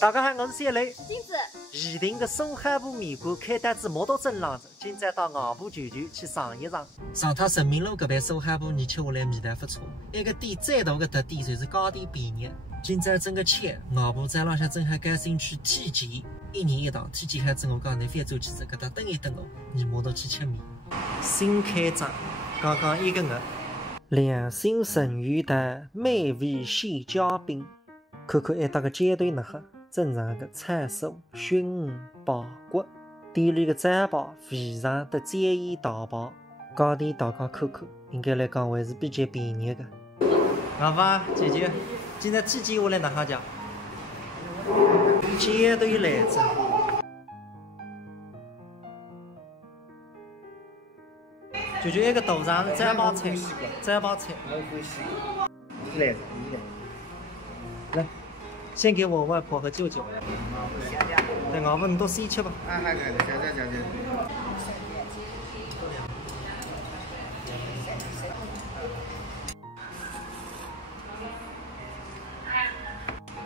大家好，我是小雷。金子，宜定的苏海浦面馆开单子没到正浪子，今朝到黄浦球场去尝一尝。上趟人民路搿边苏海浦你吃下来味道不错，一个店最大的特点就是糕点便宜。今朝正个吃，黄浦站浪向正好改新区天前，一人一道，天前海子我讲你翻转几只搿搭等一等哦，你马上去吃面。新开张，刚刚1个月，良心成鱼蛋，美味鲜椒饼。看看一搭个煎堆那哈，正常的菜酥、熏鱼、爆骨，店里的糌粑非常的简易大方，糕点大家看看，应该来讲还是比较便宜的。老板，姐姐，今天天下来哪哈讲？煎堆来着。就一个豆肠是糌粑菜，糌粑菜。来，来，先给我外婆和舅舅。对，我们你都先吃吧。啊，好的，谢谢。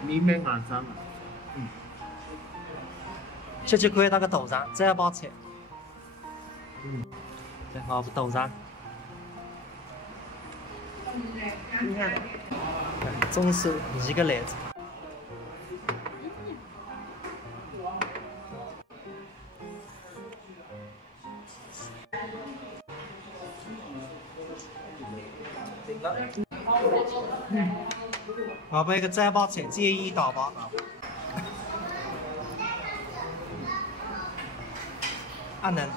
面面硬生啊。吃看那个豆肠糌粑菜。对，我们豆肠。中手2个来着。我把一个糌粑菜简易大方。阿能。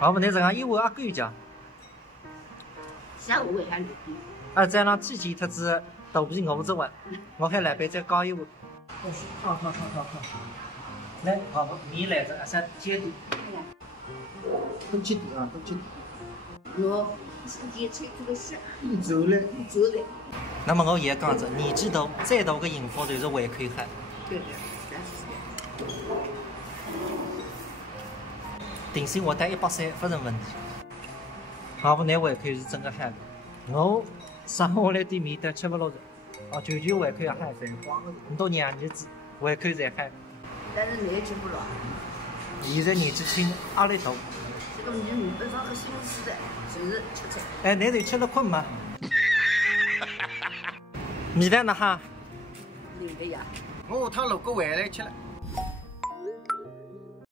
我们那这样一碗阿狗酱。下午会还牛逼。再让天前特子豆皮5只碗，我还来杯再搞一碗。好。来，好，面来着，先煎底。都切底啊，都切底。哟，今天吃这个是一周嘞。那么我也讲着，年纪大，再大个幸福就是胃口好。对。定薪我带130，不成问题。好不，那胃口是真个好的。我生下来对面的吃不落着，就胃口也好。你到娘日子胃口才好。但是年纪不老。现在年纪轻，压力大。这个米不上个心思的，就是吃。哎，你得吃得困吗？米蛋呢哈？有的呀。我下趟如果回来吃了。